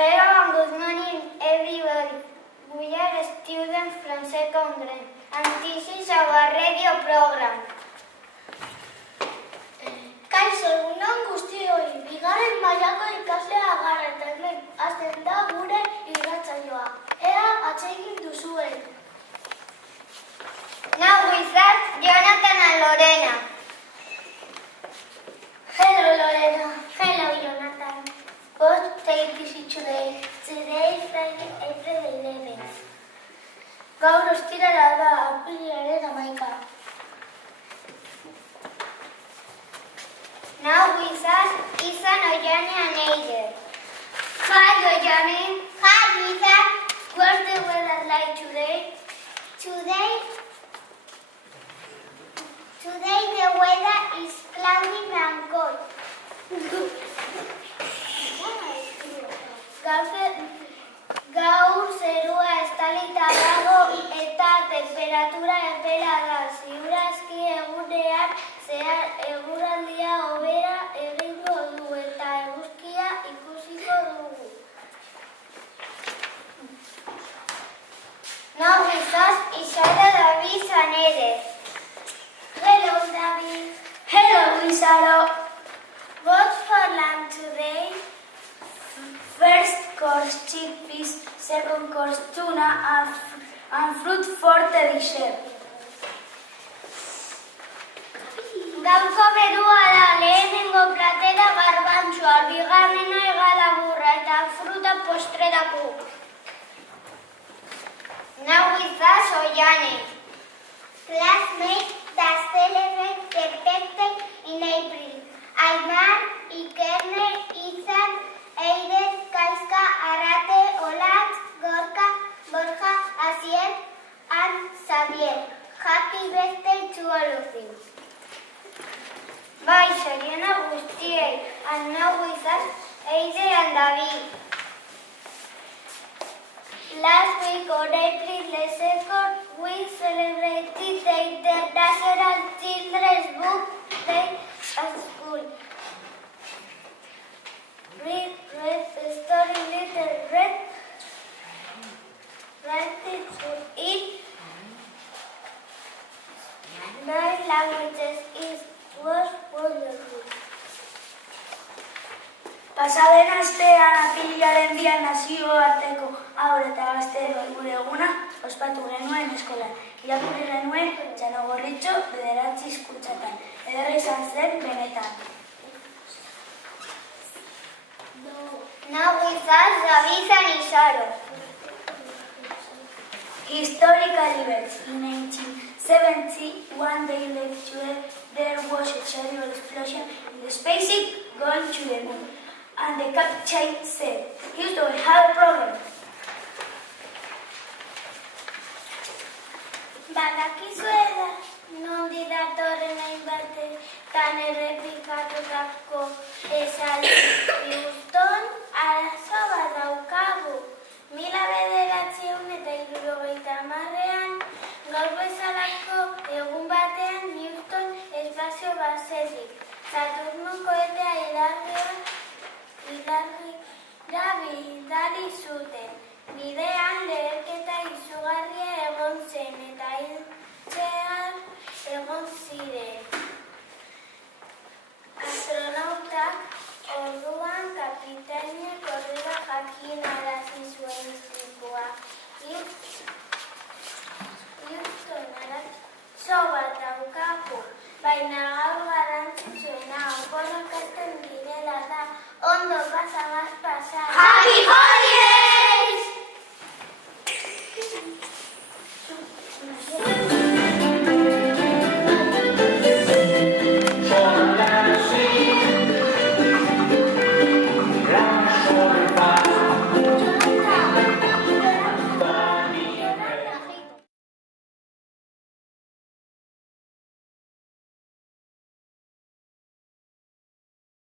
Hello and good morning, everybody. We are students from second grade, and this is our radio program. Kaixo, egun on guztioi, bigarren mailako ikaslea gara eta hemen hasten da gure irratsaioa. Ea atsegin duzuen. Now with us, Jonathan and Lorena. Hello Lorena. Hello Jonathan. What date is it today? Today is Friday, April 11th. Gaur ostirala da, apirilaren 11. Now with us, Ethan, Oyane and Eider. Hi Oyane. Hi Ethan. What's the weather like today? Today the weather is cloudy and cold. Gaur zerua estalita dago eta temperatura epela da. Ziur aski egunean zehar eguraldia hobera egingo du eta eguzkia ikusiko dugu. Now with us, Isara, David and Eder. Hello David. Hello Isaro. What's for lunch today? First course chickpeas, second course tuna and fruit for the dessert. Gaurko berua da, lehenengo platera garbantzua, bigarrena hegalaburra eta fruta postrerako. Now with us, Oyane. Classmates that celebrate their birthday in April. Aymar, Ikerne, Ethan, Eider, Kaiska, Arate, Olatz, Gorka, Borja, Asier, and Xavier. Happy birthday to all of you. Bai, Soriana guztiei. And now with us, Eider and David. Last week on April the 2nd, we celebrated the International Children's Book Day at school. We read the story Little Red Riding Hood in 9 languages. It was wonderful. Pasaden astean apirilaren 2 nazioarteko haur eta gazte gure eguna ospatu genuen eskolan. Irakurri genuen Txanogorritxo 9 hizkuntzatan. Ederra izan zen benetan. Now with us, David and Isaro. Historical events. In 1970, one day later, there was a terrible explosion in the spaceship going to the moon. And the captain said, "Houston, we have a problem." Badakizue da, nondik datorren hainbatetan errepikatutako esaldi. Houston, arazo bat daukagu. 1970ean, gaur bezalako egun batean Houston espazio basetik Saturno kohetea ilargira bidali zuten. Bidean leherketa izugarria egon zen eta hiltzear egon ziren. Astronautak orduan kapitainek horrela jakinarazi zuen istripua. Houston, arazo bat daukagu, baina gaur garrantzitsuena oporrak hasten direla da. Ondo pasa. Happy Holidays!